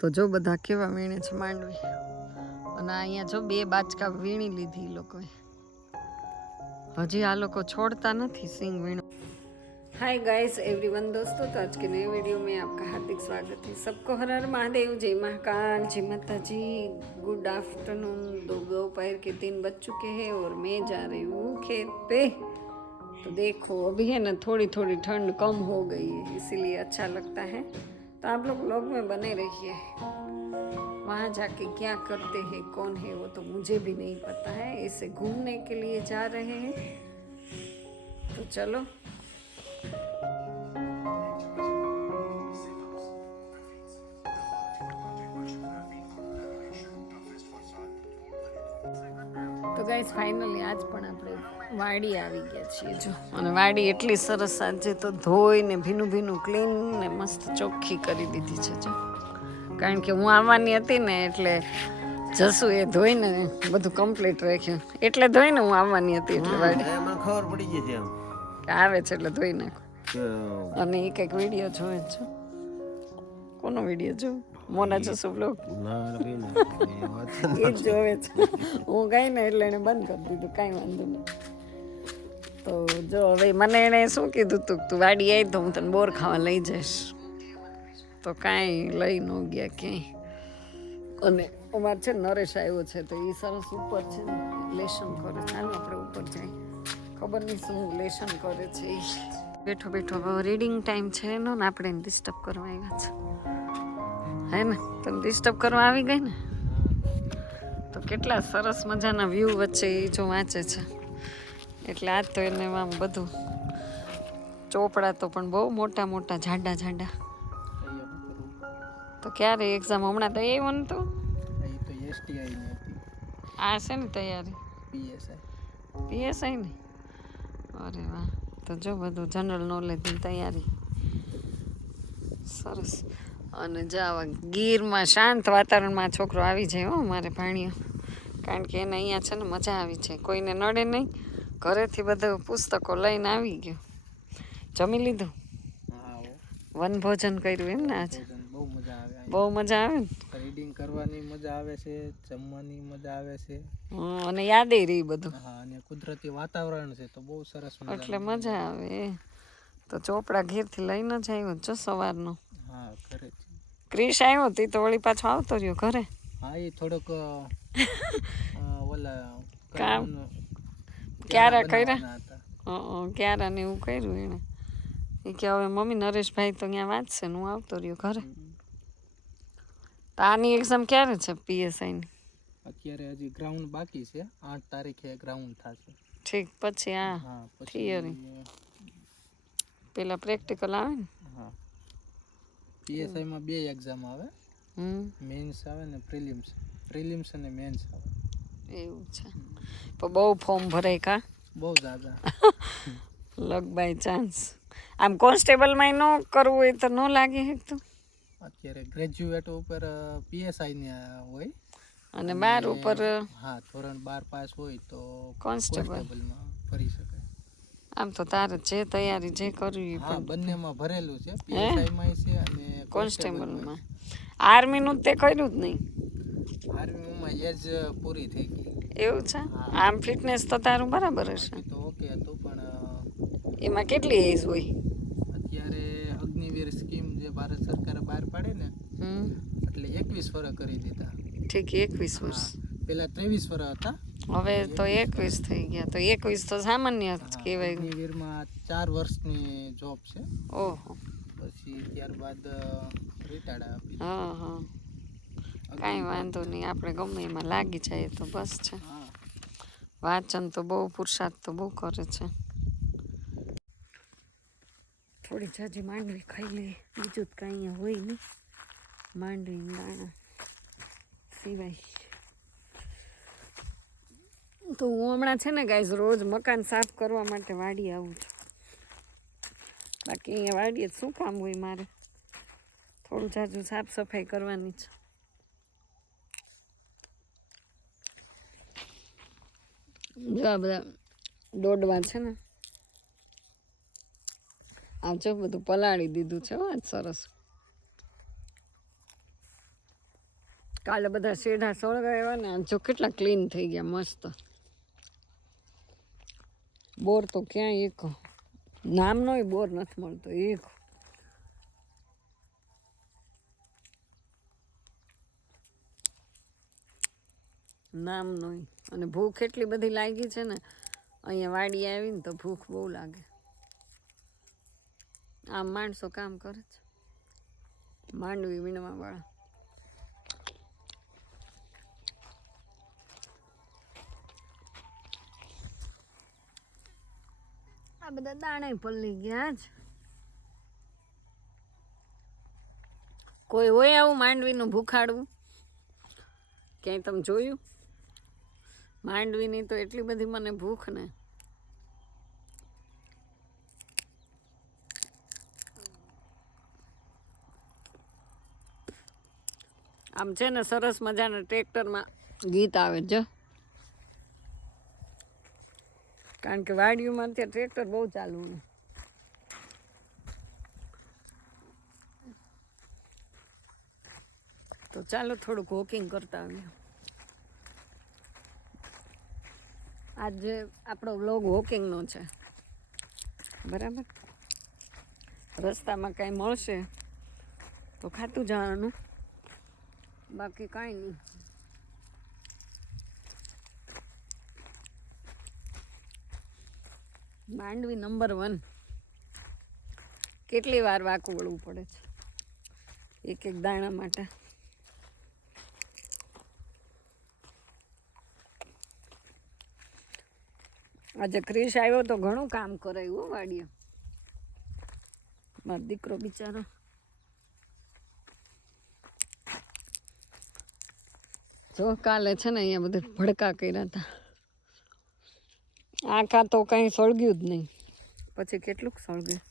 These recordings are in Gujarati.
તો જો બધા કેવા વીણે છે માંડવી અને અહીંયા જો બે બાચકા વીણી લીધી ઈ લોકોએ હજી આ લોકો છોડતા નથી સિંગ વીણ हाय गाइस एवरीवन दोस्तों तो आज के नए वीडियो में आपका हार्दिक स्वागत है सबको हर हर महादेव जय महाकाल जय माता जी गुड आफ्टरनून दो दोपहर के तीन बज चुके हैं और मैं जा रही हूँ खेत पे तो देखो अभी है ना थोड़ी थोड़ी ठंड कम हो गई है इसीलिए अच्छा लगता है आप लोग ब्लॉग में बने रहिए। वहाँ जाके क्या करते हैं, कौन है वो तो मुझे भी नहीं पता है। इसे घूमने के लिए जा रहे हैं। तो चलो। તો ગાઈસ ફાઇનલી આજ પણ આપણે વાડી આવી ગયા છીએ. જો અને વાડી એટલી સરસ આજે તો ધોઈને ભીનું ભીનું ક્લીન ને મસ્ત ચોખ્ખી કરી દીધી છે જો. કારણ કે હું આવવાની હતી ને એટલે જસુ એ ધોઈને બધું કમ્પ્લીટ રાખ્યું. એટલે ધોઈને હું આવવાની હતી એટલે વાડી. ખબર પડી ગઈ છે કે આવે છે એટલે ધોઈ નાખો. અને એ કંઈક વીડિયો જોવે છે. કોનો વીડિયો જો મોના જસુ બ્લોગ એ જોવે છે. હું ગઈ ને એટલે એને બંધ કરી દીધું કાંઈ વાંધો નહીં. તો જો હવે મને એણે શું કીધું તું તું વાડી આવી તો હું તને બોર ખાવા લઈ જઈશ. તો કાંઈ લઈ ન ગયા ક્યાંય. અને અમારે છે નરેશ આવ્યો છે તો એ સરસ ઉપર છે ને લેશન કરે ચાલો આપણે ઉપર જાય ખબર નહીં શું લેશન કરે છે બેઠો બેઠો રીડિંગ ટાઈમ છે એનો ને આપણે ડિસ્ટર્બ કરવા આવ્યા છે. હે ને? તમે ડિસ્ટર્બ કરવા આવી ગઈ ને? તો કેટલા સરસ મજાના વ્યૂ વચ્ચે એ જો વાંચે છે. એટલે આજ તો એને આમ બધું ચોપડા તો પણ બહુ મોટા મોટા જાડા જાડા તો ક્યારે એક્ઝામ હમણાં તો એ વન તો? આ છે ને તૈયારી? પીએસઆઈ પીએસઆઈ ને? અરે વાહ. તો જો બધું જનરલ નોલેજની તૈયારી. સરસ. અને જાવ ગીરમાં શાંત વાતાવરણમાં છોકરો આવી જાય હો મારે ભાણિયો. કારણ કે એને અહીંયા છે ને મજા આવી છે. કોઈને નડે નહીં. ઘરેથી બધું પુસ્તકો લઈને આવી ગયો. જમી લીધું? વનભોજન કર્યું એમ ને આજે? બહુ મજા આવે બહુ મજા આવે ને? રીડિંગ કરવાની મજા આવે છે જમવાની મજા આવે છે. અને યાદે રહી બધું. હા અને કુદરતી વાતાવરણ છે તો બહુ સરસ એટલે મજા આવે. તો ચોપડા ઘેરથી લઈને જ આવ્યો જો સવારનો. હા ઘરે ક્રિશ આવ્યો? તે તો વળી પાછો આવતો રહ્યો ઘરે. હા એ થોડોક ઓલા કામ. ક્યારે કર્યા? ક્યારે ને એવું કર્યું એણે. એ કે હવે મમ્મી નરેશભાઈ તો ત્યાં વાંચશે હું આવતો રહ્યો ઘરે. તો આની એક્ઝામ ક્યારે છે પીએસઆઈની અત્યારે હજી ગ્રાઉન્ડ બાકી છે. આઠ તારીખે ગ્રાઉન્ડ થશે. ઠીક પછી હા પછી પેલા પ્રેક્ટિકલ આવે ને? હા. પીએસઆઈ માં બે એક્ઝામ આવે. હમ. મેન્સ આવે ને પ્રિલિમ્સ પ્રિલિમ્સ અને મેન્સ આવે. એવું છે. પણ બહુ ફોર્મ ભરાય કા? બહુ ઝાઝા લગ બાય ચાન્સ આમ કોન્સ્ટેબલમાં ન કરવું હોય તો ન લાગે હે તો? અત્યારે ગ્રેજ્યુએટ ઉપર પીએસઆઈ ને હોય. અને બાર ઉપર હા ધોરણ બાર પાસ હોય તો કોન્સ્ટેબલ કોન્સ્ટેબલમાં ફરી શકાય. આમ તો તારે જે તૈયારી જે કરવી પણ બંનેમાં ભરેલું છે. પીએસઆઈ માં છે અને કોન્સ્ટેબલમાં. આર્મીનું તે કર્યું જ નહીં. આર્મીમાં એજ પૂરી થઈ ગઈ. એવું છે? આમ ફિટનેસ તો તારું બરાબર હશે. તો ઓકે હતું પણ એમાં કેટલી એજ હોય? અત્યારે અગ્નિવીર સ્કીમ જે ભારત સરકારે બહાર પાડે ને હમ. એટલે એકવીસ વર્ષ કરી દીધા. ઠીક એકવીસ વર્ષ. પેલા ત્રેવીસ વર્ષ હતા. હવે તો એકવીસ થઈ ગયા. તો એકવીસ તો સામાન્ય જ કહેવાય. અગ્નિવીરમાં ચાર વર્ષની જોબ છે. ઓહો. પછી ત્યારબાદ આપી હા હા. કાંઈ વાંધો નહીં આપણે ગમે એમાં લાગી જાય તો બસ છે. વાંચન તો બહુ પુરુષાર્થ તો બહુ કરે છે. થોડી જાજી માંડવી ખાઈ લે બીજું તો કાંઈ હોય નહીં. માંડવી દાણા સિવાય. તો હું હમણાં છે ને ગાઈઝ રોજ મકાન સાફ કરવા માટે વાડી આવું છું. બાકી અહીંયા વાડીએ શું કામ હોય મારે? થોડું જાજુ સાફ સફાઈ કરવાની છે. આ બધા દોડવા છે ને. આ જો બધું પલાળી દીધું છે આજ સરસ. કાલે બધા શેઢા સળગાવ્યા ને જો કેટલા ક્લીન થઈ ગયા, મસ્ત. બોર તો ક્યાંય એક નામનોય બોર નથી મળતો, એક. નામનોય અને ભૂખ એટલી બધી લાગી છે ને, અહીંયા વાડી આવીને તો ભૂખ બહુ લાગે. આમ માણસો કામ કરે છે. માંડવી વીણવા આ બધા દાણે પલ્લી ગયા જ. કોઈ હોય આવું માંડવીનું ભૂખાડવું? ક્યાંય તમે જોયું? માંડવીની તો એટલી બધી મને ભૂખ ને. આમ છે ને સરસ મજાના ટ્રેક્ટરમાં ગીત આવે છે જો કારણ કે વાડીઓમાં અત્યારે ટ્રેક્ટર બહુ ચાલુ ને તો ચાલો થોડુંક વોકિંગ કરતા આવીએ. આજે આપણો વ્લોગ વોકિંગનો છે. બરાબર? રસ્તામાં કાંઈ મળશે તો ખાતું જવાનું. બાકી કાંઈ નહીં. Mandvi number one. કેટલી વાર વાકું વળવું પડે છે? એક એક દાણા માટે. આજે ક્રિશ આવ્યો તો ઘણું કામ કરાયું વાડીએ. મારો દીકરો બિચારો. જો કાલે છે ને અહીંયા બધે ભડકા કર્યા હતા. આખા તો કંઈ સળગ્યું જ નહીં. પછી કેટલુંક સળગ્યું?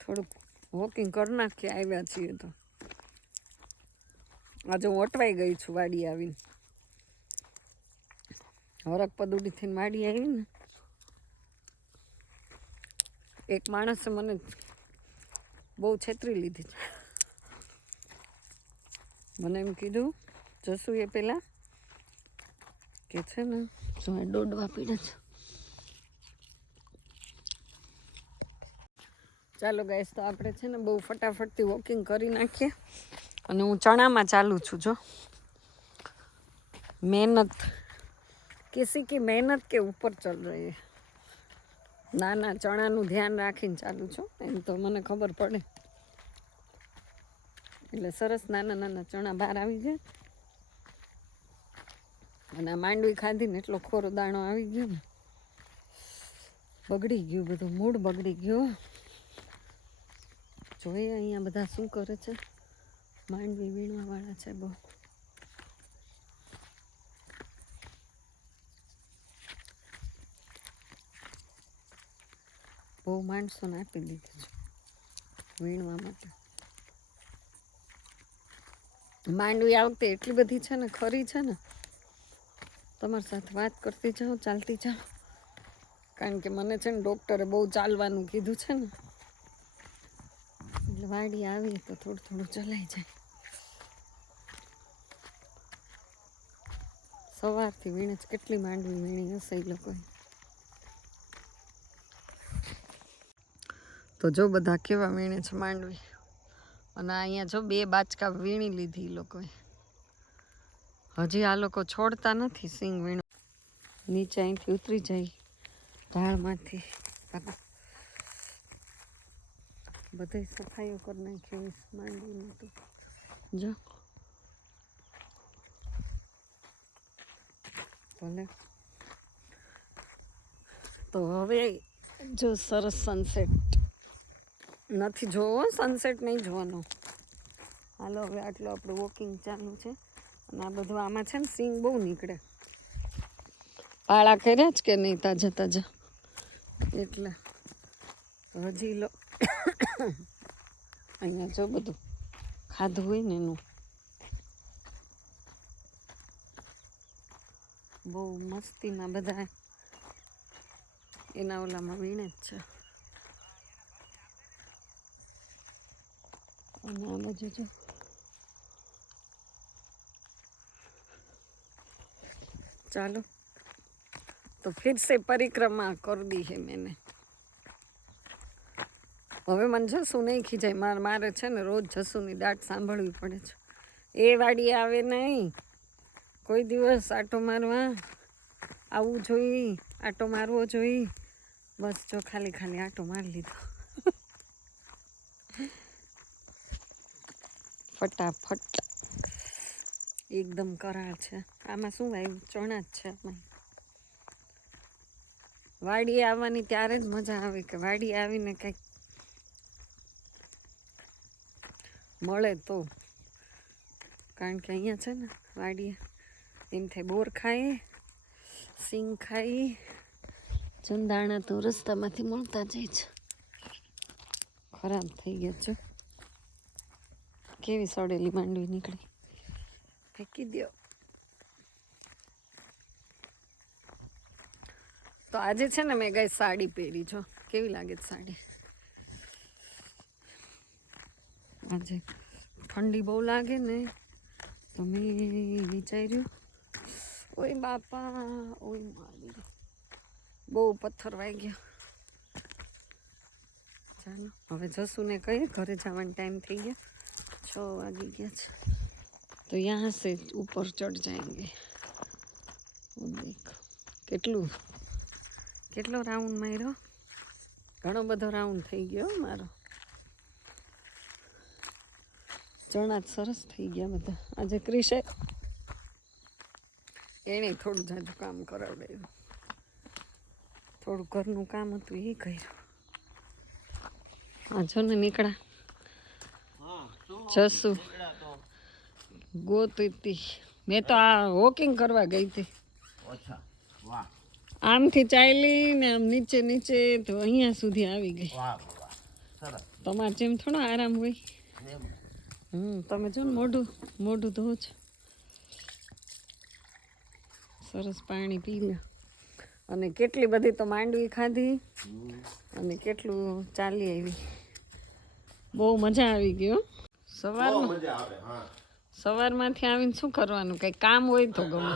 થોડુંક વોકિંગ કરી નાખીએ, આવ્યા છીએ તો. આજે હું અટવાઈ ગઈ છું વાડી આવીને. હરક પદુડીથી વાડી આવી ને એક માણસે મને બહુ છેતરી લીધી છે. મને એમ કીધું જશું એ પહેલાં કે છે ને જો આ દોડવા પીડે છે. ચાલો ગાઈસ તો આપણે છે ને બહુ ફટાફટથી વોકિંગ કરી નાખીએ અને હું ચણામાં ચાલું છું જો. મહેનત કિસી કી મહેનત કે ઉપર ચલ રહી નાના ચણાનું ધ્યાન રાખીને ચાલું છું એમ તો મને ખબર પડે. એટલે સરસ નાના નાના ચણા બહાર આવી ગયા. અને આ માંડવી ખાધી ને એટલો ખોરો દાણો આવી ગયો ને. બગડી ગયું બધું મૂડ બગડી ગયો. જોઈએ અહીંયા બધા શું કરે છે. માંડવી વીણવાવાળા છે બહુ. બહુ માણસોને આપી દીધું છે વીણવા માટે. માંડવી આ એટલી બધી છે ને, ખરી છે ને. તમારી સાથે વાત કરતી જાઓ ચાલતી જાઓ કારણ કે મને છે ને ડૉક્ટરે બહુ ચાલવાનું કીધું છે ને. એટલે વાડી આવી તો થોડું થોડું ચલાઈ જાય. સવારથી વીણે જ કેટલી માંડવી વીણી હશે એ લોકોએ. તો જો બધા કેવા વીણે છે માંડવી. અને અહીંયા જો બે બાચકા વીણી લીધી લોકોએ. હજી આ લોકો છોડતા નથી સિંગ વીણ નીચે અહીંથી ઉતરી જાય ઢાળમાંથી. બધી સફાઈઓ કરી નાખી માંડવીને તો. જો. ભલે. તો હવે જો સરસ સનસેટ નથી જોવો સનસેટ નહીં જોવાનો. હાલો, હવે આટલું આપણું વોકિંગ ચાલુ છે. અને આ બધું આમાં છે ને સિંગ બહુ નીકળે. પાળા કર્યા જ કે નહીં તાજા તાજા? એટલે હજી લો. અહીંયા જો બધું ખાધું હોય ને એનું. બહુ મસ્તીમાં બધા એના ઓલામાં વીણે જ છે. અને આ બાજુ જો. ચાલો. તો ફિર સે પરિક્રમા કરી દી હે મેને. હવે મને જસું નહીં ખીજાય. મારે મારે છે ને રોજ જસુની દાટ સાંભળવી પડે છે. એ વાડી આવે નહીં. કોઈ દિવસ આટો મારવા આવવું જોઈએ આટો મારવો જોઈએ બસ જો ખાલી ખાલી આટો મારી લીધો. ફટાફટ. એકદમ કરાર છે. આમાં શું આવ્યું ચણા જ છે આમાં વાડી આવવાની ત્યારે જ મજા આવે કે વાડી આવીને કંઈક મળે તો. કારણ કે અહીંયા છે ને વાડીએ એમ થાય બોર ખાઈએ, સિંગ ખાઈએ, ચંદાણા તો રસ્તામાંથી મળતા જાય છે. ખરાબ થઈ ગયા છે. કેવી સડેલી માંડવી નીકળી. ફેંકી દો. તો આજે છે ને મેં ગઈ સાડી પહેરી છો કેવી લાગે છે સાડી? આજે ઠંડી બહુ લાગે ને, તો મેં વિચાર્યું, ઓય બાપા, ઓય મારી. બહુ પથ્થર વાગ્યા. ચાલો, હવે જસું ને કહીએ, ઘરે જવાનો ટાઈમ થઈ ગયા. છ વાગી ગયા છે. તો યહાં સે ઉપર ચડ જાયંગે. દેખ. કેટલું? કેટલો રાઉન્ડ માર્યો? ઘણો બધો રાઉન્ડ થઈ ગયો મારો. ચણા સરસ થઈ ગયા બધા. આજે ક્રિશે. એણે થોડું જાજુ કામ કરાવડાવ્યું. થોડું ઘરનું કામ હતું એ કર્યું. આ છો ને નીકળ્યા. જસું. ગોતી મેં તો આ વોકિંગ કરવા ગઈ હતી. આમથી ચાલી ને આમ નીચે નીચે તો અહીંયા સુધી આવી ગઈ. તમારે જેમ થોડો આરામ હોય. હમ તમે જો ને મોઢું મોઢું ધો છો. સરસ પાણી પી લે. અને કેટલી બધી તો માંડવી ખાધી. અને કેટલું ચાલી આવી. બહુ મજા આવી ગઈ હો. સવારમાં? મજા આવે હા. સવારમાંથી આવીને શું કરવાનું? કંઈ કામ હોય તો ગમે.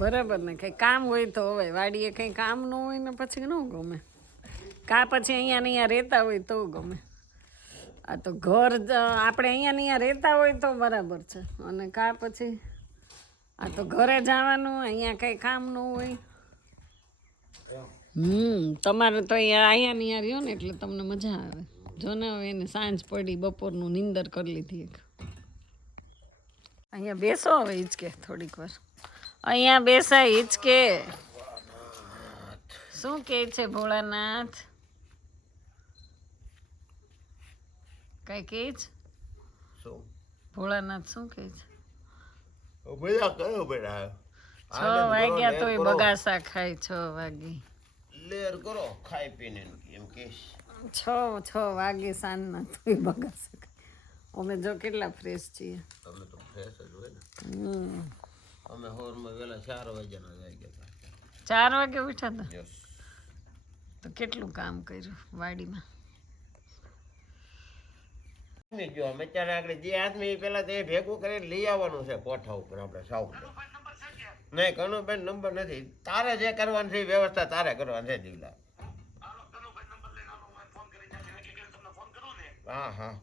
બરાબર ને કંઈ કામ હોય તો હવે વાડીએ કંઈ કામ ન હોય ને પછી ન ગમે. કા પછી અહીંયા ને અહીંયા રહેતા હોય તો ગમે. આ તો ઘર આપણે અહીંયા ને અહીંયા રહેતા હોય તો બરાબર છે. અને કા પછી? આ તો ઘરે જવાનું અહીંયા કંઈ કામ ન હોય. હમ તમારે તો અહીંયા અહીંયા ને અહીંયા રહ્યો ને એટલે તમને મજા આવે. જો ને હવે એને સાંજ પડી બપોરનું નિંદર કરી લીધી એક. અહીંયા બેસો હવે હિચકે થોડીક વાર. અહીંયા બેસાય હિચકે. શું કે છે ભોળાનાથ? કઈ કે છે? ભોળાનાથ શું કે છે? બધા કયો બેટા છ વાગ્યા તોય બગાસા ખાય છ વાગી. લેર કરો ખાઈ પીને એમ કેસ છ છ વાગે સાંજના તોય બગાસા ખાય અમે જો કેટલા ફ્રેશ છીએ. અમે તો ફ્રેશ જ હોય ને. અમે હોરમાં વેલા ચાર વાગ્યાના જાય ગયા ચાર વાગે ઉઠ્યા હતા? તો કેટલું કામ કર્યું વાડીમાં? જો અમે આગળ જે આદમી પેલા તે ભેગું કરીને લઈ આવવાનું છે કોઠા ઉપર આપણે સાઉથ નહીં કનુભાઈ નંબર નથી. તારે જે કરવાનું છે એ વ્યવસ્થા તારે કરવાની છે જીવલા હા હા